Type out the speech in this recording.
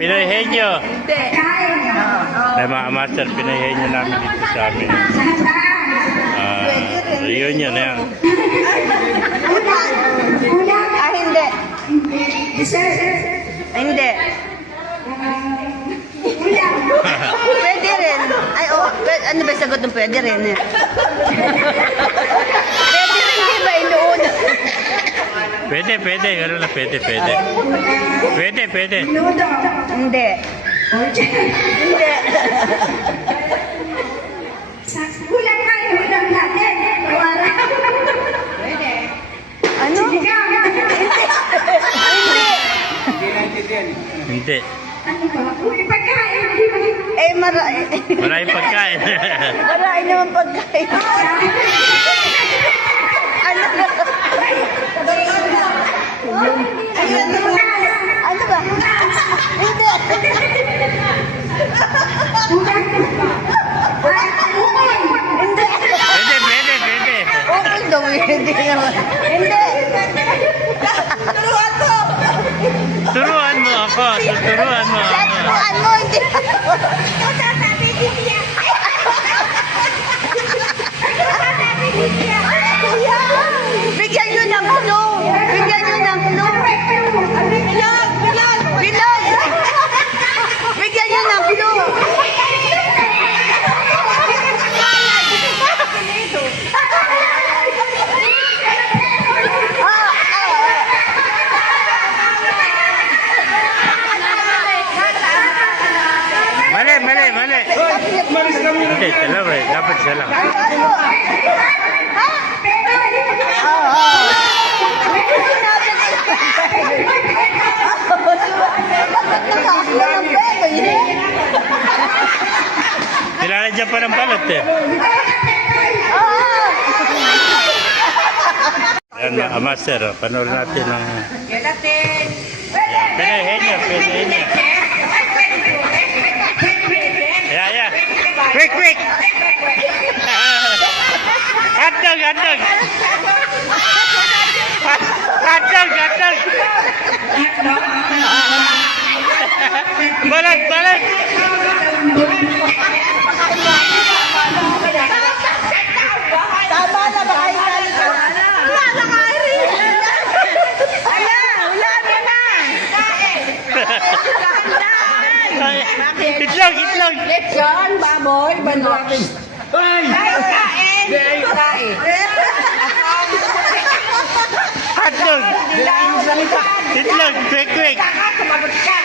Pinoy Henyo. Hindi. May mga master, Pinoy Henyo namin dito sa amin. Reunion na yan. Ah, hindi. Hindi. Pwede rin. Ay, oh, pwede, ano ba yung sagot ng pwede rin? Pwede rin, di ba? Inuuna. Pwede. Ano na, pwede. Pwede. Hindi. Hindi. Ano? Hindi. Eh, marami. Maraming pagkain. Marami naman pagkain. Ano ba? Ano ba? Hindi. Pwede. Okay daw, hindi naman. Hindi. Turuan mo. Turuan mo ako. Turuan mo ako. Turuan mo, hindi. Bigyan nyo ng clue. Bigyan nyo ng clue. Bilog. Bigyan nyo ng clue. Mali. Hindi, dalawa eh. Dapat isa lang. Nilalagyan pa ng balot eh. Yan mga master, panoorin natin ng Pinoy Henyo. Yeah. Quick. Hotdog. Balat. Tama na ba kayo talaga? Wala na kayo. Wala na. Itlog. Lechon, baboy, banok. Kain. Hotdog. Itlog. Quick. Saka, sumabot ka.